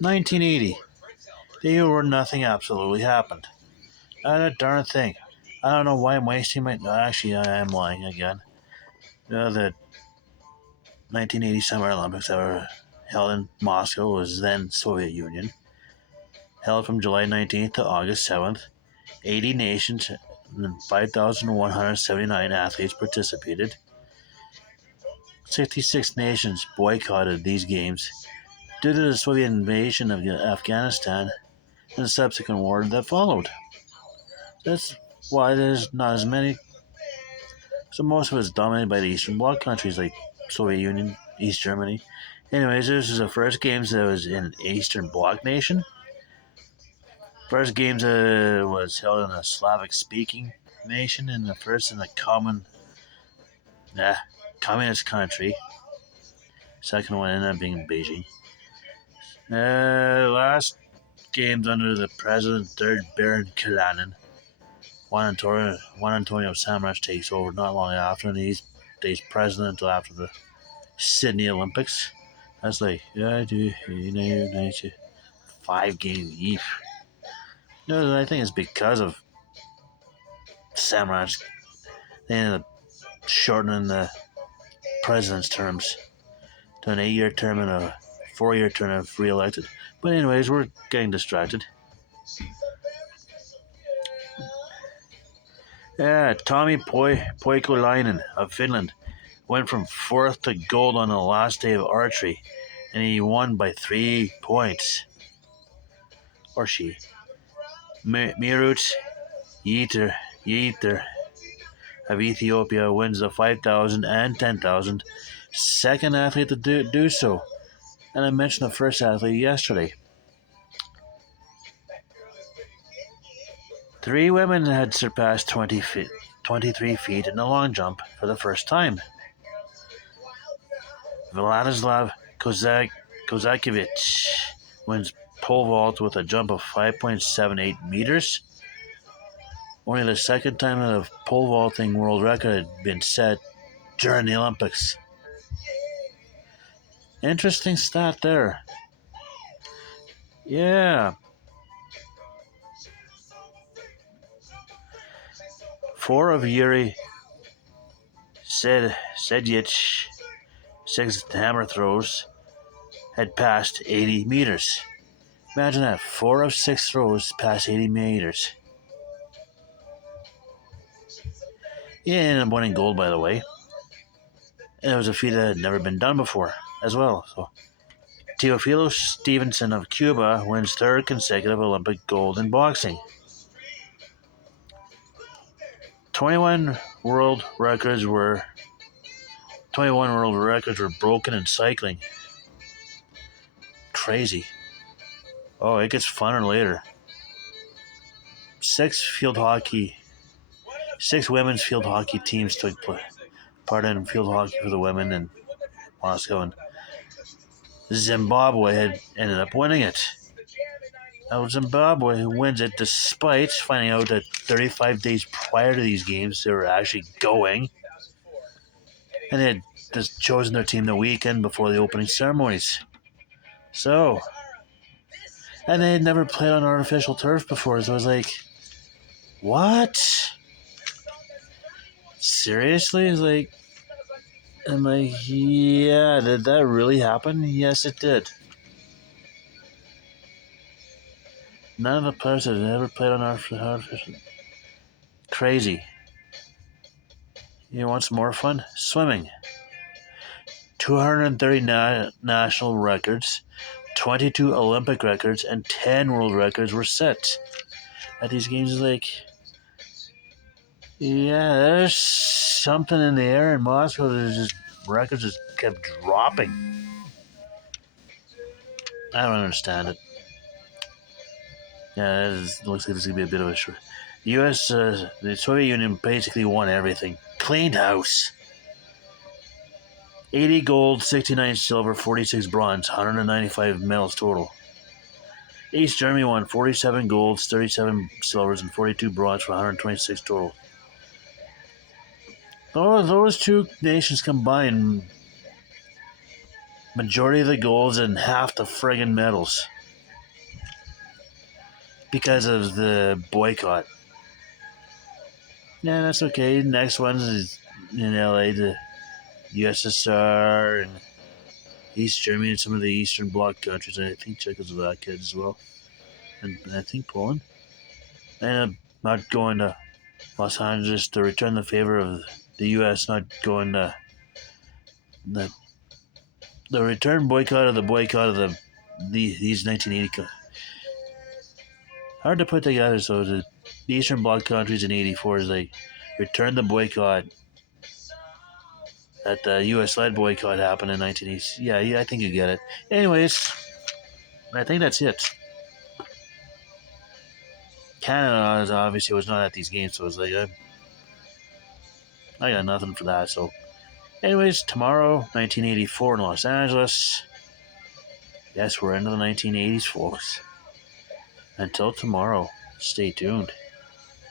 1980. The year where nothing absolutely happened. Not a darn thing. I don't know why I'm wasting my. No, actually, I am lying again. The 1980 Summer Olympics that were held in Moscow was then Soviet Union. Held from July 19th to August 7th. 80 nations and 5,179 athletes participated. 66 nations boycotted these games due to the Soviet invasion of Afghanistan and the subsequent war that followed. That's why there's not as many. So most of it's dominated by the Eastern Bloc countries like Soviet Union, East Germany. Anyways, this is the first games that was in Eastern Bloc nation. First games was held in a Slavic-speaking nation, and the first in a communist country. Second one ended up being Beijing. Last games under the president, third Baron Kalanin. Juan Antonio Samaranch takes over not long after, and he's president until after the Sydney Olympics. That's like, yeah, I do, 5 game each. No, I think it's because of Samaranch. They ended up shortening the president's terms to an 8-year term and a 4-year term if re-elected. But anyways, we're getting distracted. Yeah, Tommy Poikolainen of Finland went from 4th to gold on the last day of archery, and he won by 3 points. Or she. Mirut Yeter of Ethiopia wins the 5,000 and 10,000. Second athlete to do so. And I mentioned the first athlete yesterday. 3 women had surpassed 23 feet in the long jump for the first time. Vladislav Kozakiewicz wins pole vault with a jump of 5.78 meters. Only the second time that a pole vaulting world record had been set during the Olympics. Interesting stat there. Yeah. 4 of Yuri Sedyich's 6 hammer throws had passed 80 meters. Imagine that, 4 of 6 throws past 80 meters. He ended up winning gold, by the way. And it was a feat that had never been done before as well. So Teofilo Stevenson of Cuba wins 3rd consecutive Olympic gold in boxing. 21 world records were broken in cycling. Crazy. Oh, it gets funner later. 6 women's field hockey teams took part in field hockey for the women in Moscow, and Zimbabwe had ended up winning it. Now Zimbabwe wins it despite finding out that 35 days prior to these games they were actually going, and they had just chosen their team the weekend before the opening ceremonies. So, and they had never played on artificial turf before, so I was like, what? Seriously? It's like, I'm like, yeah, did that really happen? Yes, it did. None of the players had ever played on artificial. Crazy. You want some more fun? Swimming. 230 national records, 22 Olympic records, and 10 world records were set at these games. Like, yeah, there's something in the air in Moscow. There's just records just kept dropping. I don't understand it. Yeah, it looks like this is gonna be a bit of a short. The Soviet Union basically won everything. Cleaned house. 80 gold, 69 silver, 46 bronze, 195 medals total. East Germany won 47 golds, 37 silvers, and 42 bronze for 126 total. Those 2 nations combined majority of the golds and half the friggin' medals because of the boycott. Yeah, that's okay. Next one is in LA, the USSR and East Germany and some of the Eastern Bloc countries. And I think Czechoslovakia as well, and I think Poland. And I'm not going to Los Angeles to return the favor of the U.S. Not going to the return boycott of these 1980. Hard to put together. So the Eastern Bloc countries in '84 is like return the boycott that the U.S.-led boycott happened in 1980. Yeah, I think you get it. Anyways, I think that's it. Canada obviously was not at these games, so it's like I got nothing for that. So, anyways, tomorrow, 1984 in Los Angeles. Yes, we're into the 1980s, folks. Until tomorrow, stay tuned.